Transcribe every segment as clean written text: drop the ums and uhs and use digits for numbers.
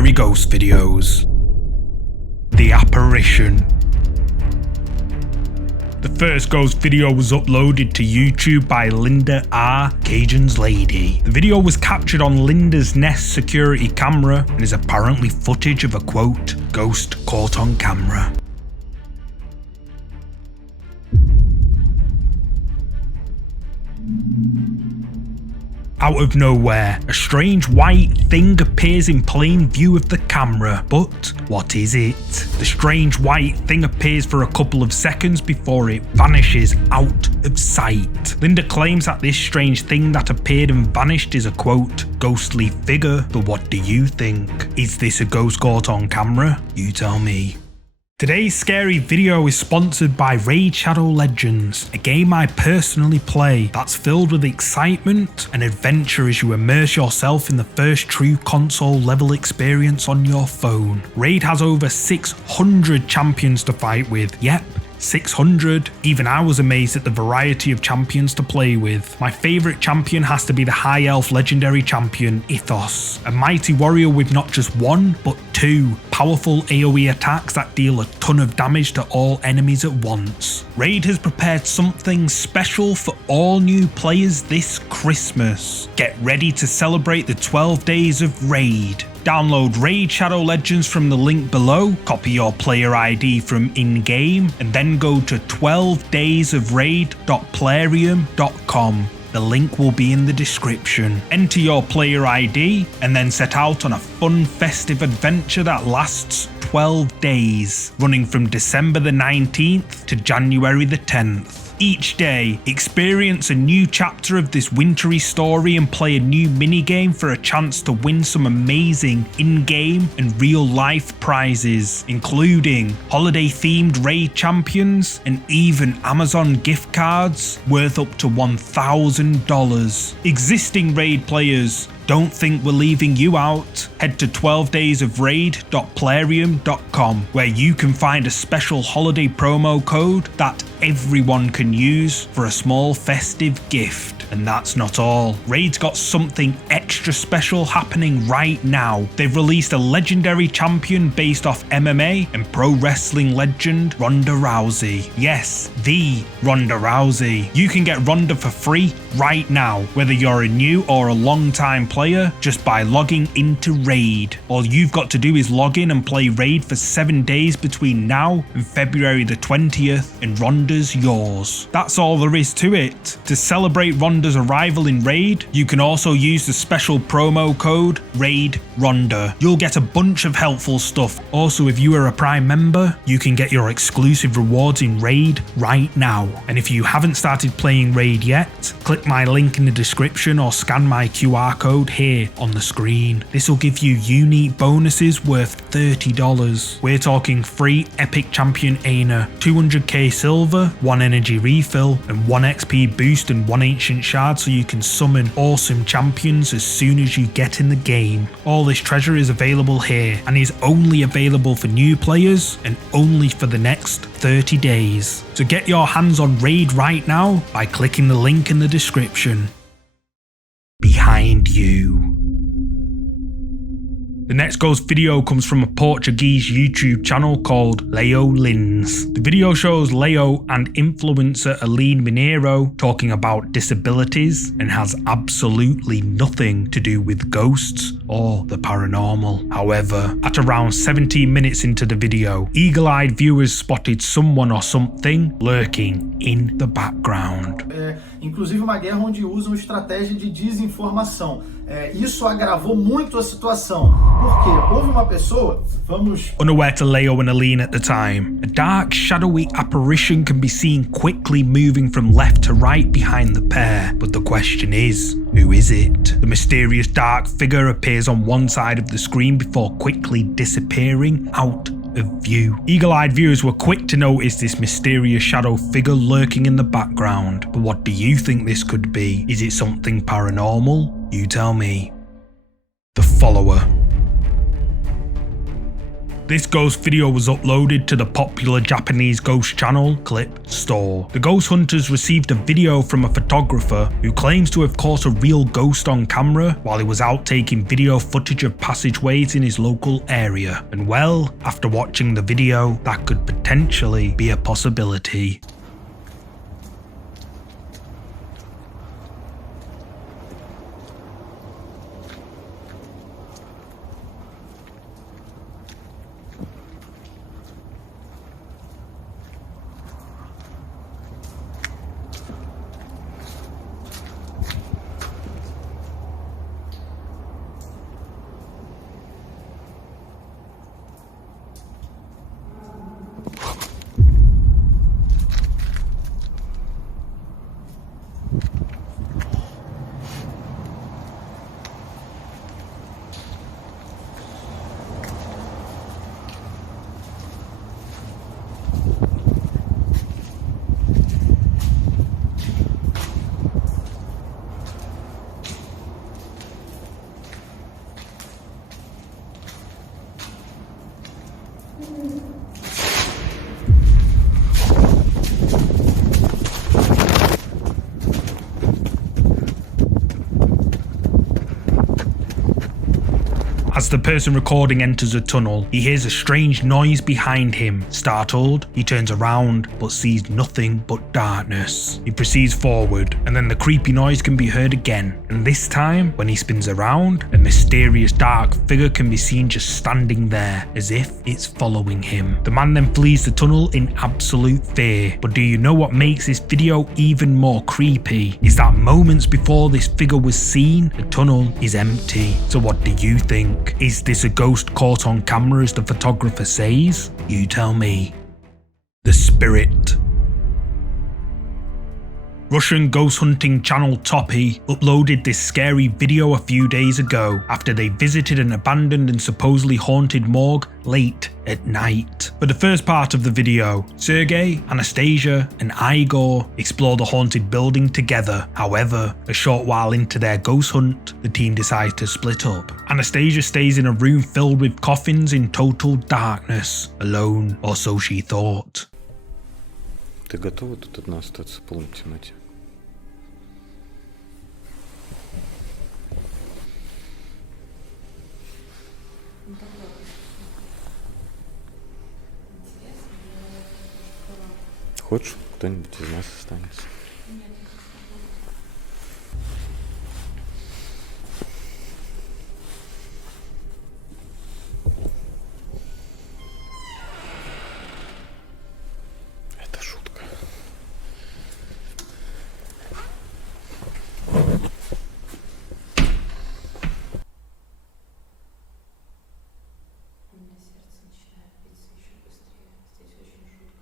scary ghost videos. The Apparition. The first ghost video was uploaded to YouTube by Linda R. Cajun's Lady. The video was captured on Linda's Nest security camera and is apparently footage of a quote, ghost caught on camera. Out of nowhere, a strange white thing appears in plain view of the camera, but what is it? The strange white thing appears for a couple of seconds before it vanishes out of sight. Linda claims that this strange thing that appeared and vanished is a quote, ghostly figure, but what do you think? Is this a ghost caught on camera? You tell me. Today's scary video is sponsored by Raid Shadow Legends, a game I personally play that's filled with excitement and adventure as you immerse yourself in the first true console level experience on your phone. Raid has over 600 champions to fight with. Yep, 600. Even I was amazed at the variety of champions to play with. My favourite champion has to be the High Elf legendary champion, Ithos, a mighty warrior with not just one, but two powerful AoE attacks that deal a ton of damage to all enemies at once. Raid has prepared something special for all new players this Christmas. Get ready to celebrate the 12 days of Raid. Download Raid Shadow Legends from the link below, copy your player ID from in-game, and then go to 12daysofraid.plarium.com. The link will be in the description. Enter your player ID and then set out on a fun festive adventure that lasts 12 days, running from December the 19th to January the 10th. Each day, experience a new chapter of this wintry story and play a new minigame for a chance to win some amazing in-game and real-life prizes, including holiday-themed raid champions and even Amazon gift cards worth up to $1,000. Existing raid players, don't think we're leaving you out. Head to 12daysofraid.plarium.com where you can find a special holiday promo code that everyone can use for a small festive gift. And that's not all. Raid's got something extra special happening right now. They've released a legendary champion based off MMA and pro wrestling legend Ronda Rousey. Yes, the Ronda Rousey. You can get Ronda for free right now, whether you're a new or a long-time player, just by logging into Raid. All you've got to do is log in and play Raid for 7 days between now and February the 20th, and Ronda's yours. That's all there is to it. To celebrate Ronda's arrival in Raid, you can also use the special promo code RAIDRONDA. You'll get a bunch of helpful stuff. Also, if you are a Prime member, you can get your exclusive rewards in Raid right now. And if you haven't started playing Raid yet, click my link in the description or scan my QR code here on the screen. This will give you unique bonuses worth $30. We're talking free epic champion Aina, 200k silver, 1 energy refill, and 1 XP boost and 1 ancient shard so you can summon awesome champions as soon as you get in the game. All this treasure is available here and is only available for new players and only for the next 30 days. So get your hands on Raid right now by clicking the link in the description. Behind you. The next ghost video comes from a Portuguese YouTube channel called Leo Lins. The video shows Leo and influencer Aline Mineiro talking about disabilities and has absolutely nothing to do with ghosts or the paranormal. However, at around 17 minutes into the video, eagle-eyed viewers spotted someone or something lurking in the background. Inclusive uma guerra onde usam estratégia de desinformação. Isso agravou muito a situação. Porque houve uma pessoa, Unaware to Leo and Aline at the time, a dark, shadowy apparition can be seen quickly moving from left to right behind the pair. But the question is, who is it? The mysterious dark figure appears on one side of the screen before quickly disappearing out of view. Eagle-eyed viewers were quick to notice this mysterious shadow figure lurking in the background. But what do you think this could be? Is it something paranormal? You tell me. The Follower. This ghost video was uploaded to the popular Japanese ghost channel Clip Store. The ghost hunters received a video from a photographer who claims to have caught a real ghost on camera while he was out taking video footage of passageways in his local area. And well, after watching the video, that could potentially be a possibility. As the person recording enters a tunnel, he hears a strange noise behind him. Startled, he turns around but sees nothing but darkness. He proceeds forward, and then the creepy noise can be heard again. And this time, when he spins around, a mysterious dark figure can be seen just standing there, as if it's following him. The man then flees the tunnel in absolute fear. But do you know what makes this video even more creepy? Is that moments before this figure was seen, the tunnel is empty. So what do you think? Is this a ghost caught on camera as the photographer says? You tell me. The Spirit. Russian ghost hunting channel Toppi uploaded this scary video a few days ago after they visited an abandoned and supposedly haunted morgue late at night. For the first part of the video, Sergey, Anastasia and Igor explore the haunted building together. However, a short while into their ghost hunt, the team decides to split up. Anastasia stays in a room filled with coffins in total darkness, alone, or so she thought. Ты готова тут одна остаться в полной темноте? Хочешь, кто-нибудь из нас останется? Это шутка. У меня сердце начинает биться еще быстрее. Здесь очень жутко.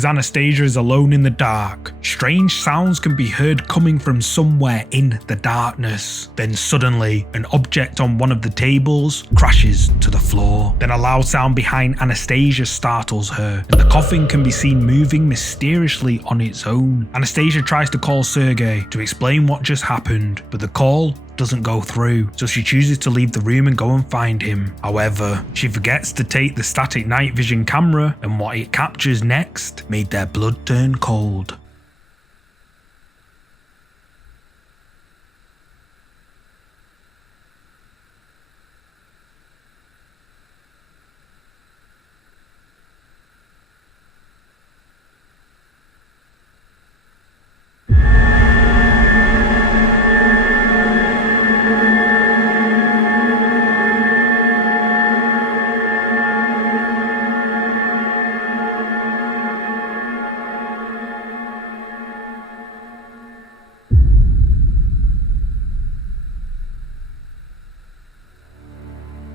as Anastasia is alone in the dark. Strange sounds can be heard coming from somewhere in the darkness. Then suddenly, an object on one of the tables crashes to the floor. Then a loud sound behind Anastasia startles her, and the coffin can be seen moving mysteriously on its own. Anastasia tries to call Sergei to explain what just happened, but the call doesn't go through, so she chooses to leave the room and go and find him. However, she forgets to take the static night vision camera, and what it captures next made their blood turn cold.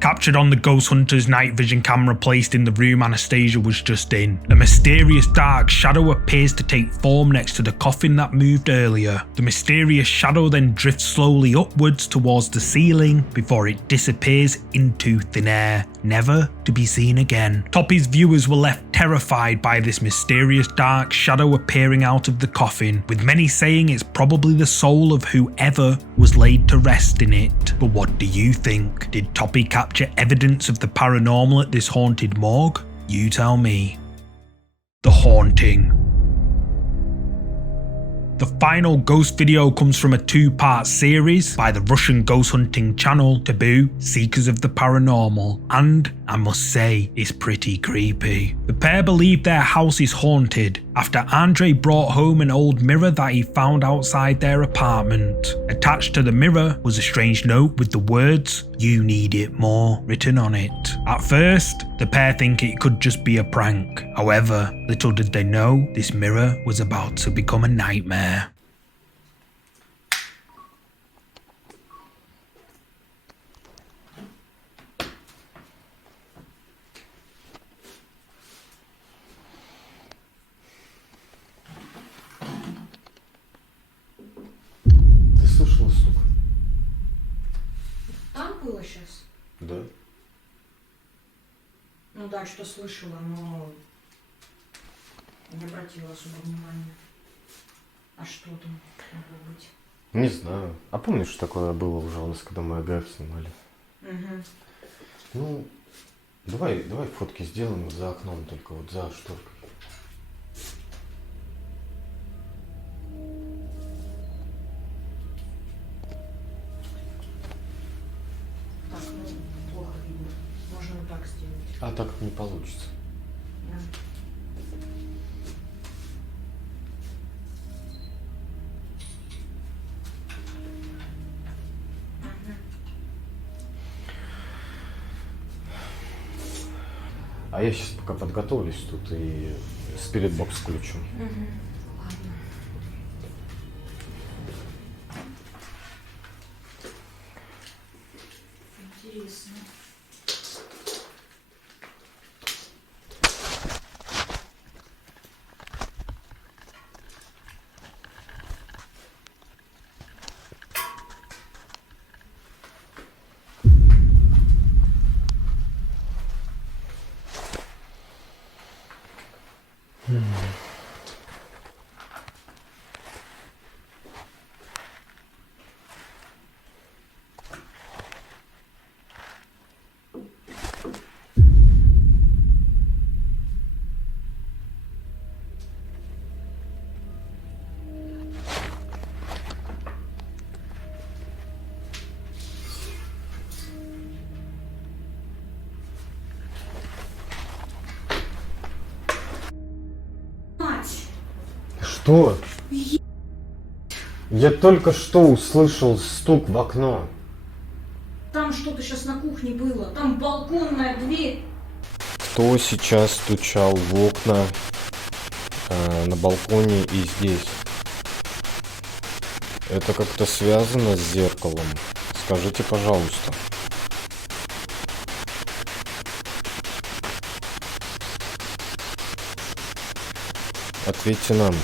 Captured on the ghost hunter's night vision camera placed in the room Anastasia was just in, a mysterious dark shadow appears to take form next to the coffin that moved earlier. The mysterious shadow then drifts slowly upwards towards the ceiling before it disappears into thin air, never to be seen again. Toppi's viewers were left terrified by this mysterious dark shadow appearing out of the coffin, with many saying it's probably the soul of whoever was laid to rest in it. But what do you think? Did Toppi capture evidence of the paranormal at this haunted morgue? You tell me. The Haunting. The final ghost video comes from a two-part series by the Russian ghost hunting channel Taboo, Seekers of the Paranormal, and I must say, it's pretty creepy. The pair believe their house is haunted after Andre brought home an old mirror that he found outside their apartment. Attached to the mirror was a strange note with the words, "You need it more," written on it. At first, the pair think it could just be a prank. However, little did they know, this mirror was about to become a nightmare. Ты слышала стук? Там было сейчас? Да. Ну да, что слышала, но не обратила особо внимания. А что там могло быть? Не знаю. А помнишь, такое было уже у нас, когда мы АГФ снимали? Угу. Ну, давай фотки сделаем за окном, только вот за шторкой. Так, ну, плохо видно. Можно вот так сделать. А так не получится. Да. А я сейчас пока подготовлюсь тут и спиритбокс включу. Угу. Ладно. Интересно. Что? Я только что услышал стук в окно. Там что-то сейчас на кухне было. Там балконная дверь. Кто сейчас стучал в окна на балконе и здесь? Это как-то связано с зеркалом? Скажите, пожалуйста. Ответьте нам.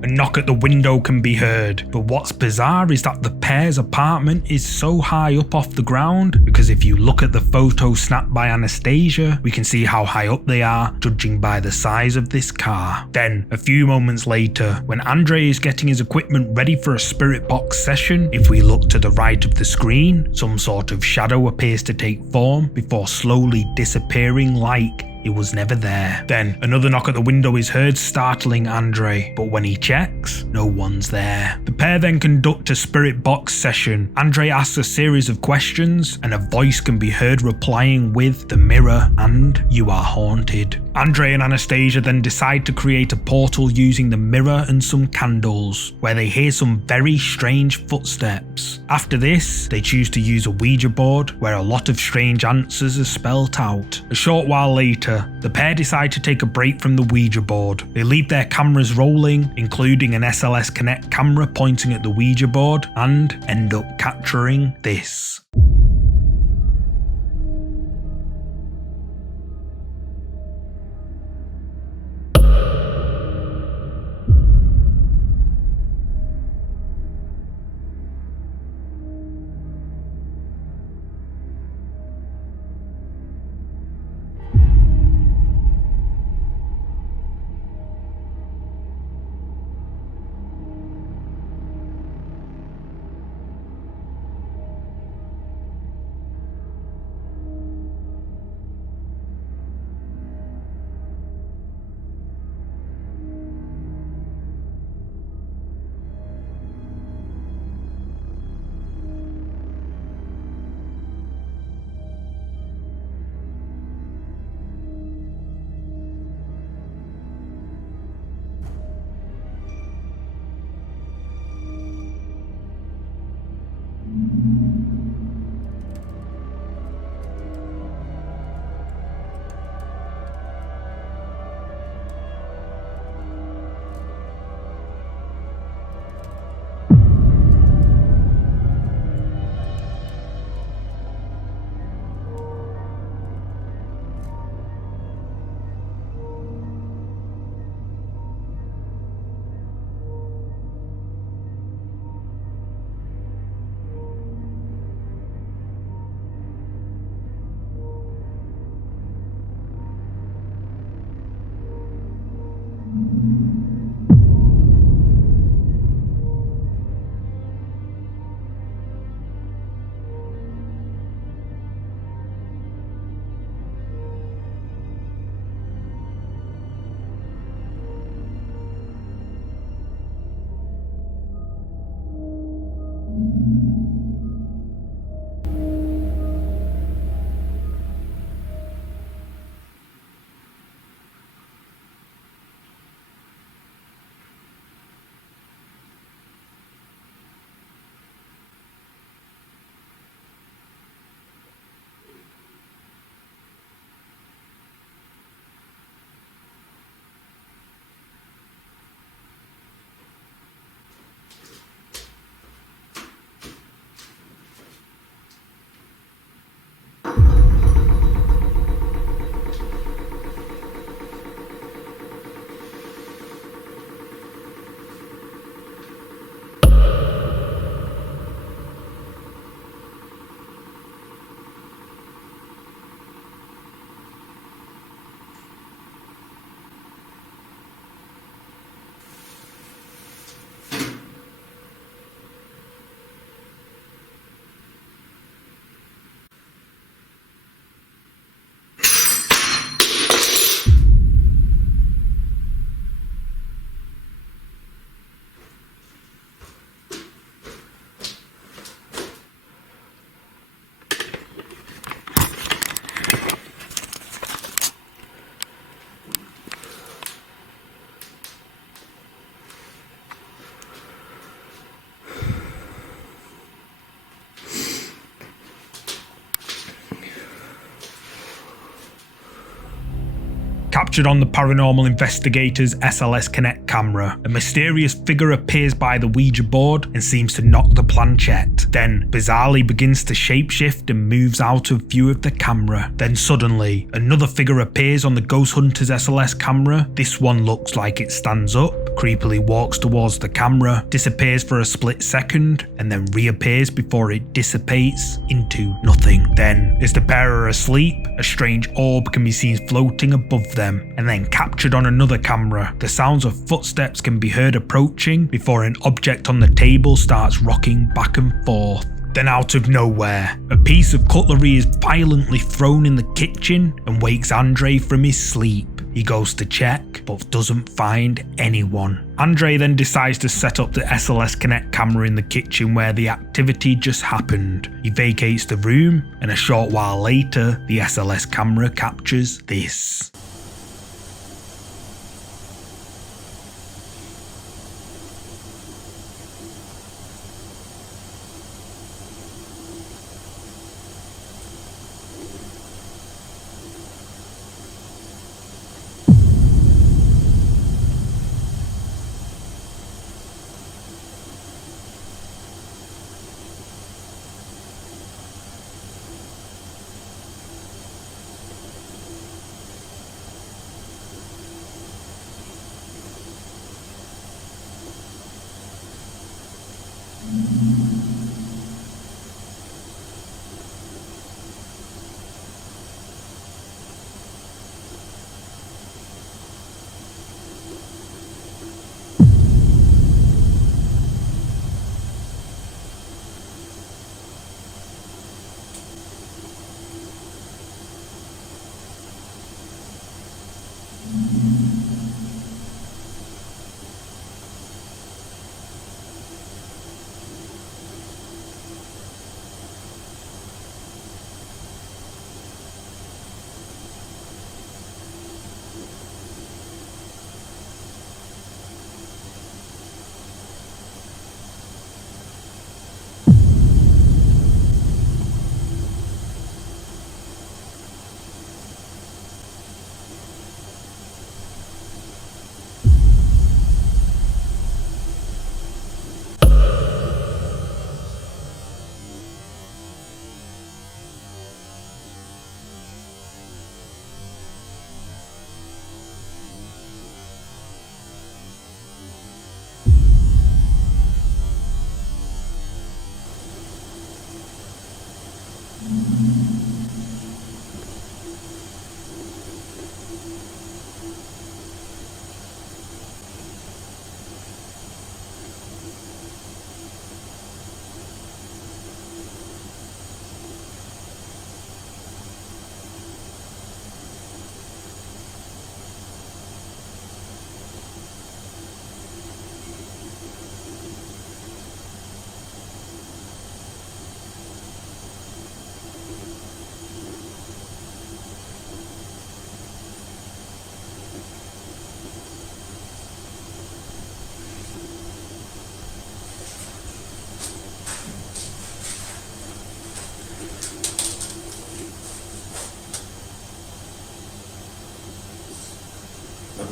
A knock at the window can be heard, but what's bizarre is that the pair's apartment is so high up off the ground, because if you look at the photo snapped by Anastasia, we can see how high up they are, judging by the size of this car. Then, a few moments later, when Andre is getting his equipment ready for a spirit box session, if we look to the right of the screen, some sort of shadow appears to take form before slowly disappearing like it was never there. Then another knock at the window is heard, startling Andre, but when he checks, no one's there. The pair then conduct a spirit box session. Andre asks a series of questions, and a voice can be heard replying with "the mirror" and "you are haunted." Andre and Anastasia then decide to create a portal using the mirror and some candles, where they hear some very strange footsteps. After this, they choose to use a Ouija board, where a lot of strange answers are spelt out. A short while later, the pair decide to take a break from the Ouija board. They leave their cameras rolling, including an SLS Connect camera pointing at the Ouija board, and end up capturing this. Captured on the paranormal investigator's SLS Connect camera, a mysterious figure appears by the Ouija board and seems to knock the planchette, then bizarrely begins to shapeshift and moves out of view of the camera. Then suddenly, another figure appears on the Ghost Hunter's SLS camera. This one looks like it stands up, creepily walks towards the camera, disappears for a split second, and then reappears before it dissipates into nothing. Then, as the pair are asleep, a strange orb can be seen floating above them, and then captured on another camera, the sounds of footsteps can be heard approaching before an object on the table starts rocking back and forth. Then out of nowhere, a piece of cutlery is violently thrown in the kitchen and wakes Andre from his sleep. He goes to check, but doesn't find anyone. Andre then decides to set up the SLS Connect camera in the kitchen where the activity just happened. He vacates the room, and a short while later, the SLS camera captures this.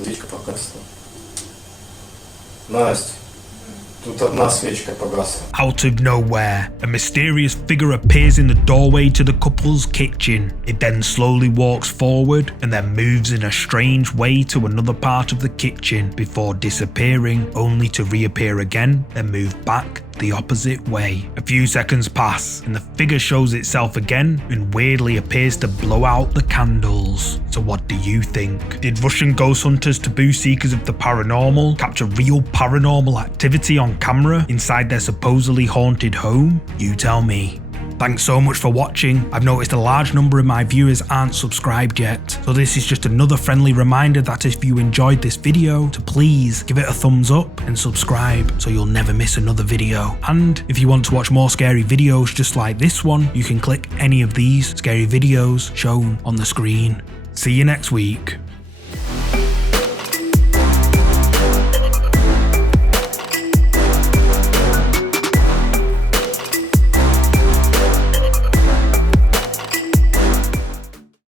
Свечка погасла. Настя, тут одна свечка погасла. Out of nowhere, a mysterious figure appears in the doorway to the couple's kitchen. It then slowly walks forward and then moves in a strange way to another part of the kitchen before disappearing, only to reappear again and move back the opposite way. A few seconds pass and the figure shows itself again and weirdly appears to blow out the candles. So what do you think? Did Russian ghost hunters Taboo seekers of the paranormal capture real paranormal activity on camera inside their supposedly haunted home? You tell me. Thanks so much for watching. I've noticed a large number of my viewers aren't subscribed yet, so this is just another friendly reminder that if you enjoyed this video, to please give it a thumbs up and subscribe so you'll never miss another video. And if you want to watch more scary videos just like this one, you can click any of these scary videos shown on the screen. See you next week.